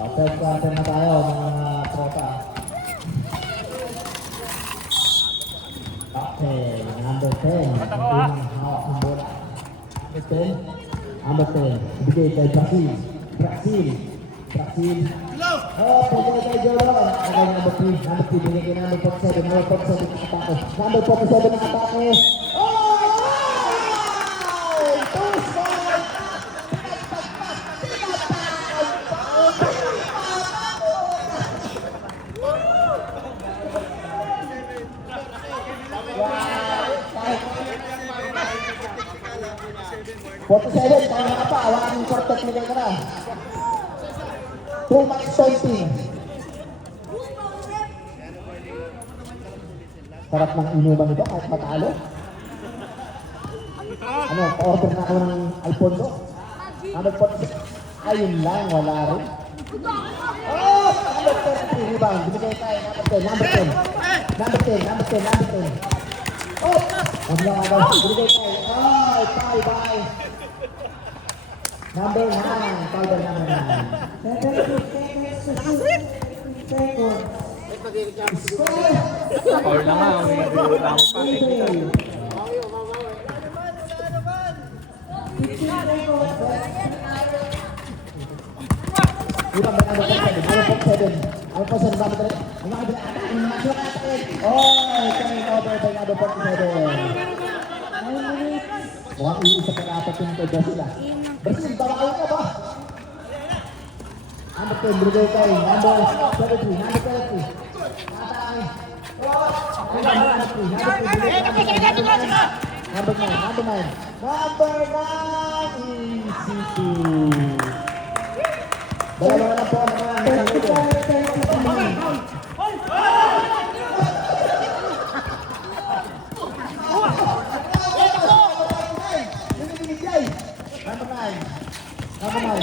Third quarter na tayo mga tropa. Okay, number 10. Unang hawak ng bola. Number 10. Number 10. Ibigay kay Brazil. Oh, pwede kay Jolo. Okay, number 3. Number 3. Ibigay kay number 47. Number 47 na atake. Number 47 na atake. Forty-seven, kaya ka pa, awakan yung quartet nilay ka na. 2 minus 20. Sarap ng inuman ito kahit matalo. Ano, pa-order na ako ng Alfonso. Number 46. Ayun lang, wala rin. Oh! Number 33, rebound. Binigay tayo, number 10. Number 10. Oh! Huwag lang agad. Binigay tayo. Ay, bye. Number 9. Number 9. Or na nga, may lang pa. Ibang ba number 7? Ano po 7? Bakit rin? Oh, turning over by number 47. Mukhang iisa pa dapat yung kay Brazil ah. Brazil, bawal ka ba? Number 10, brigay kayo. Number 33. Number 9. Easy to. Dalawa na po naman. Number 9.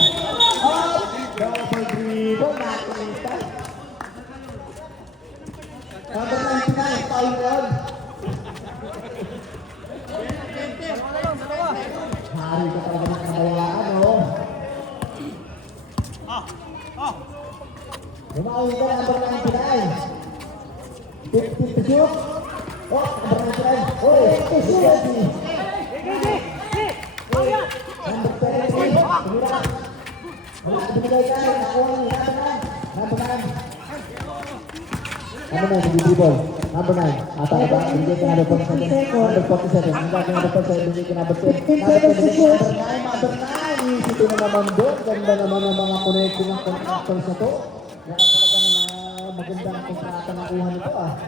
Oh! Double dribble. Nakita. Number 99. Foul yun. Hari ko talaga ng kahawakan, oh. Lumawi ka, number 99. 50 to shoot. Oh, number 99. Oh, 50. Number 33. Tumira. Wala ka binigay ka. Nakuha niya. Number 9. Number 9, nag-dribble. Number 9. Ata ka ba? Binigay ka number 47. Number 47. Binigay ka number 47. Binigay ka number 10. Number 9. Isito na naman doon. Ganda naman ang mga connecting ng contractors na to. Kaya talagang magandang kontrata na kuha nito ah.